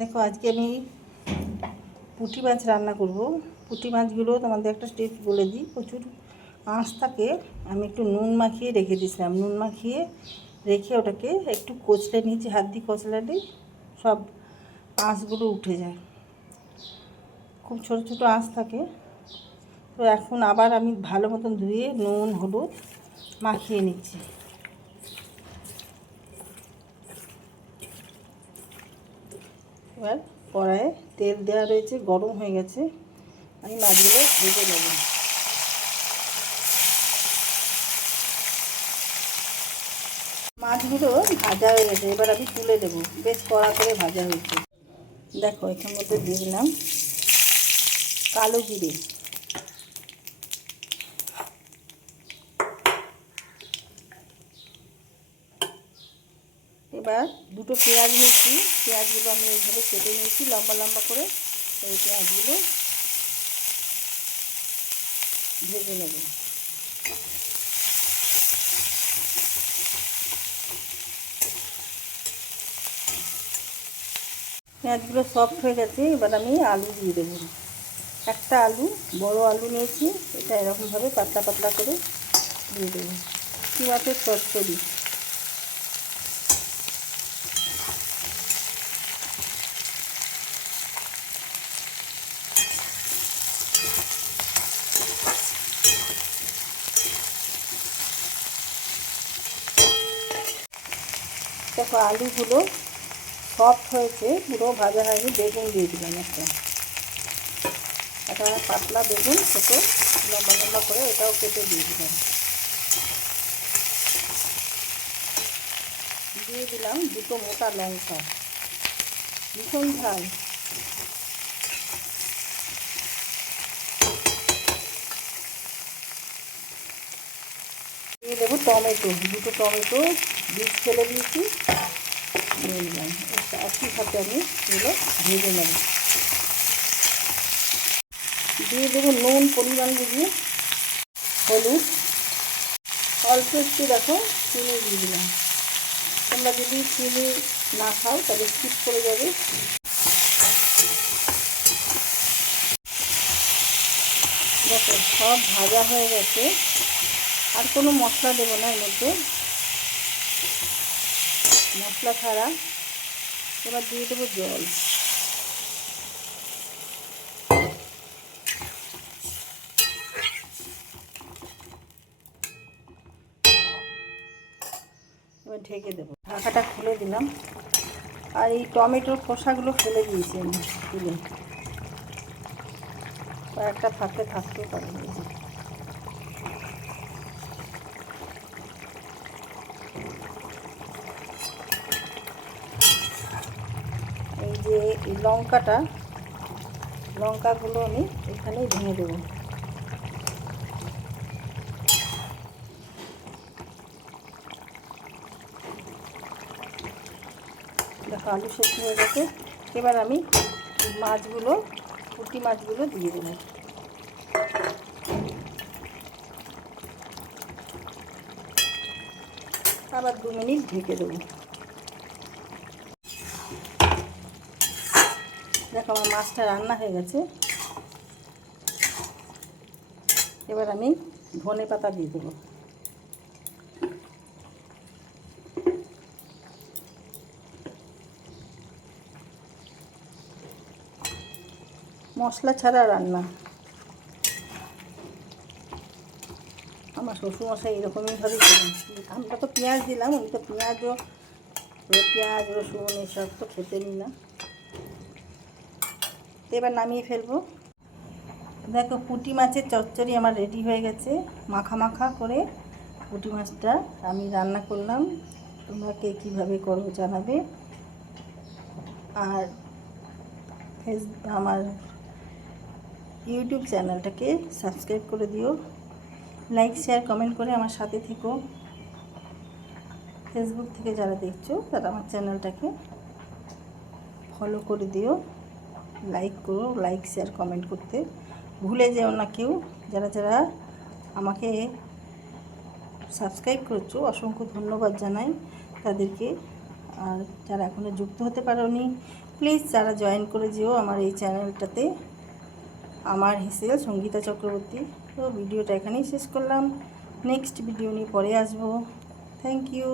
দেখো আজকে আমি পুঁটি মাছ রান্না করব। পুঁটি মাছগুলো তোমাদের একটা টিপস বলে দিই, প্রচুর আঁশ থাকে। আমি একটু নুন মাখিয়ে রেখে দিয়েছিলাম, নুন মাখিয়ে রেখে ওটাকে একটু কচলে নিয়েছি, হাত দিয়ে কচলালেই সব আঁশগুলো উঠে যায়। খুব ছোট ছোট আঁশ থাকে। তো এখন আবার আমি ভালো মতন ধুয়ে নুন হলুদ মাখিয়ে নিচ্ছি। এবার কড়াইয়ে তেল দেওয়া রয়েছে, গরম হয়ে গেছে। আমি মাছগুলো ভেজে নেব। মাছগুলো ভাজা হয়ে গেছে, এবার আমি তুলে দেবো। বেশ কড়া করে ভাজা হয়েছে। দেখো এখান মধ্যে দিয়ে দিলাম কালো জিরে, এবার দুটো পেঁয়াজ নিয়েছি। পেঁয়াজগুলো আমি এইভাবে কেটে নিয়েছি লম্বা লম্বা করে। এই পেঁয়াজগুলো ভেজে নেব। পেঁয়াজগুলো সফট হয়ে গেছে, এবার আমি আলু দিয়ে দেবো। একটা আলু, বড় আলু নিয়েছি, এটা এরকমভাবে পাতলা পাতলা করে দিয়ে দেবো। কি মাছের চচ্চড়ি। দেখো আলুগুলো সফট হয়েছে, পুরো ভাজা হয়নি। বেগুন দিয়ে দিলাম একটা পাতলা বেগুন, ছোটো লম্বা লম্বা করে, এটাও কেটে দিয়ে দিলাম। দিয়ে দিলাম দুটো মোটা লঙ্কা, ভীষণ ঝাল। দিয়ে দেবো টমেটো, দুটো টমেটো বীজ ফেলে দিয়েছি, দিয়ে দিলাম। একই সাথে আমি এগুলো ভেজে নেব। দিয়ে দেবো নুন পরিমাণ বুঝে, হলুদ অল্প একটু, দেখো চিনি দিয়ে দিলাম। তোমরা যদি চিনি না খাও তাহলে স্কিপ করে যাবে। দেখো সব ভাজা হয়ে গেছে, আর কোনো মশলা দেবো না এর মধ্যে, মশলা ছাড়া। এবার দিয়ে দেবো জল। এবার ঢেকে দেবো, ঢাকাটা খুলে দিলাম। আর এই টমেটোর খোসাগুলো ফেলে দিয়েছি আমি তুলে, কয়েকটা থাকতেও পারে। এই যে এই লঙ্কাগুলো আমি এখানেই ভেঙে দেবো। দেখো আলু সেদ্ধ হয়ে গেছে। এবার আমি পুঁটি মাছগুলো দিয়ে দেবো। আবার 2 মিনিট ঢেকে দেবো। দেখো আমার মাছটা রান্না হয়ে গেছে। এবার আমি ধনে পাতা দিয়ে দেবো। মশলা ছাড়া রান্না। আমার শ্বশুরমশাই এরকমইভাবেই করেন। আমরা তো পেঁয়াজ দিলাম, উনি তো পেঁয়াজ রসুন এসব তো খেতেনি না। তো এবার নামিয়ে ফেলবো। দেখো পুঁটি মাছের চচ্চড়ি আমার রেডি হয়ে গেছে। মাখা মাখা করে পুঁটি মাছটা আমি রান্না করলাম। তোমরা কে কীভাবে করো জানাবে। আর আমার ইউটিউব চ্যানেলটাকে সাবস্ক্রাইব করে দিও, লাইক শেয়ার কমেন্ট করে আমার সাথে থেকো। ফেসবুক থেকে যারা দেখছো তারা আমার চ্যানেলটাকে ফলো করে দিও, লাইক করো, লাইক শেয়ার কমেন্ট করতে ভুলে যেও না কেউ। যারা যারা আমাকে সাবস্ক্রাইব করছো অসংখ্য ধন্যবাদ জানাই তাদেরকে। আর যারা এখনও যুক্ত হতে পারোনি প্লিজ যারা জয়েন করে যেও আমার এই চ্যানেলটাতে। আমার হেসেল সঙ্গীতা চক্রবর্তী। তো ভিডিওটা এখানেই শেষ করলাম, নেক্সট ভিডিও নিয়ে পরে আসবো। Thank you.